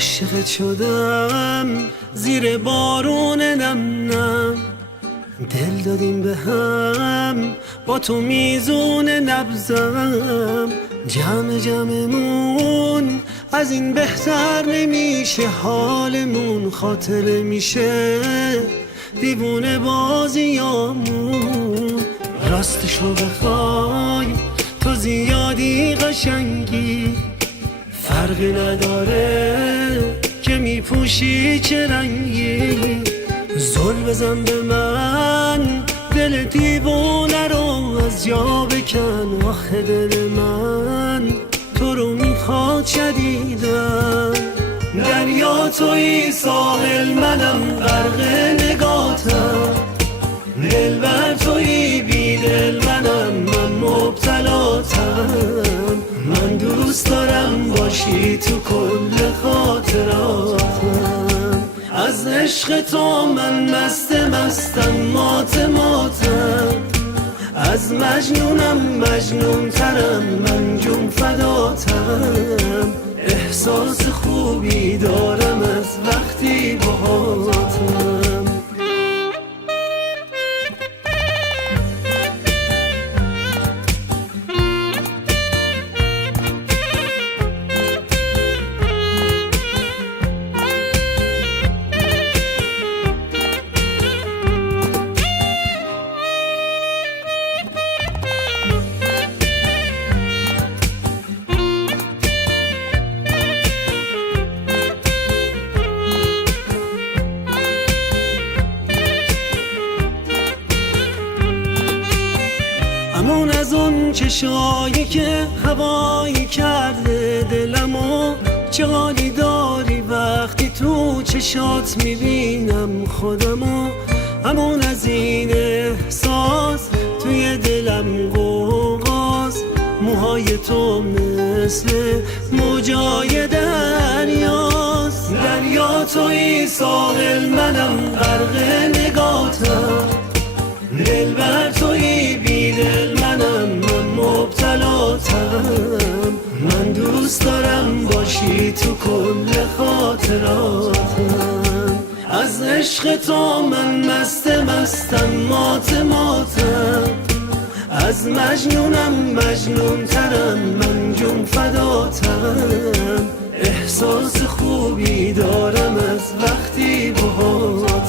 عاشقت شدم زیر بارون نم نم، دل دادیم به هم با تو میزون نبزم. جمع جمعمون از این بهتر نمیشه، حالمون خاطره میشه دیوونه بازیامون. راستشو بخوای تو زیادی قشنگی، فرقی نداره که میپوشی چه رنگی. زل بزن به من دل دیوونه رو از جا بکن، آخه دل من تو رو میخواد شدیدن. دریا توی ساحل منم غرق نگاتم، دلبر توی بیدل منم من مبتلاتم. من دوست دارم باشی تو کل خاطراتم، از عشق تو من مستم مات ماتم. از مجنونم مجنون ترم من جون فداتم. احساس خوبی دارم از وقتی باهاتم. همون از اون چشایی که هوایی کرده دلمو، چه حالی داری وقتی تو چشات میبینم خودمو. همون از این احساس توی دلم غوغاست، موهای تو مثل موجای دریاست. دریا توی ساحل منم غرق نگاتم، دلبر توی بیدل منم من مبتلاتم. من دوست دارم باشی تو کل خاطراتم، از عشق تو من مستم مات ماتم. از مجنونم مجنون ترم من جون فداتم. احساس خوبی دارم از وقتی باهاتم.